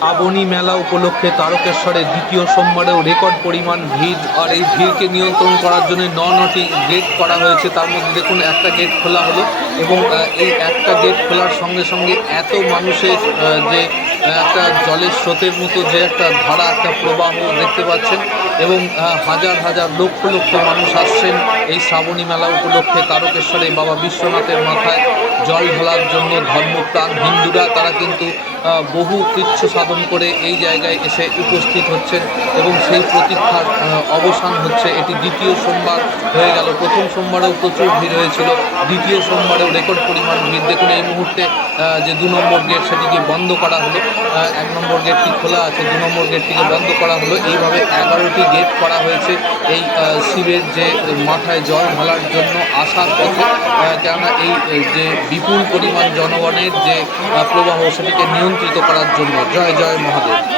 শ্রাবণী মেলা উপলক্ষে তারকেশ্বরে দ্বিতীয় সোমবারেও রেকর্ড পরিমাণ ভিড়, আর এই ভিড়কে নিয়ন্ত্রণ করার জন্য ন নটি গেট করা হয়েছে। তার মধ্যে দেখুন, একটা গেট খোলা হলো এবং এই একটা গেট খোলার সঙ্গে সঙ্গে এত মানুষের যে, একটা জলের স্রোতের মতো যে একটা ধারা, একটা প্রবাহ দেখতে পাচ্ছেন এবং হাজার হাজার লক্ষ লক্ষ মানুষ আসছেন এই শ্রাবণী মেলা উপলক্ষে তারকেশ্বরে। বাবা বিশ্বনাথের মাথায় জল ঢালার জন্য ধর্মপ্রাণ হিন্দুরা, তারা কিন্তু বহু কৃচ্ছ সাধন করে এই জায়গায় এসে উপস্থিত হচ্ছেন এবং সেই প্রতীক্ষার অবসান হচ্ছে। এটি দ্বিতীয় সোমবার হয়ে গেল। প্রথম সোমবারেও প্রচুর ভিড় হয়েছিল। দ্বিতীয় সোমবারেও রেকর্ড পরিমাণ ভিড়। দেখুন এই মুহূর্তে যে দু নম্বর গেট, সেটিকে বন্ধ করা হলো। এক নম্বর গেটটি খোলা আছে, দু নম্বর গেটটিকে বন্ধ করা হলো। এইভাবে এগারোটি গেট করা হয়েছে এই শিবের যে মাথায় জল ঢালার জন্য আসার পথে। কেননা এই এই যে বিপুল পরিমাণ জনগণের যে প্রবাহ সেটিকে নিয়ন্ত্রিত করার জন্য। জয় জয় মহাদেব।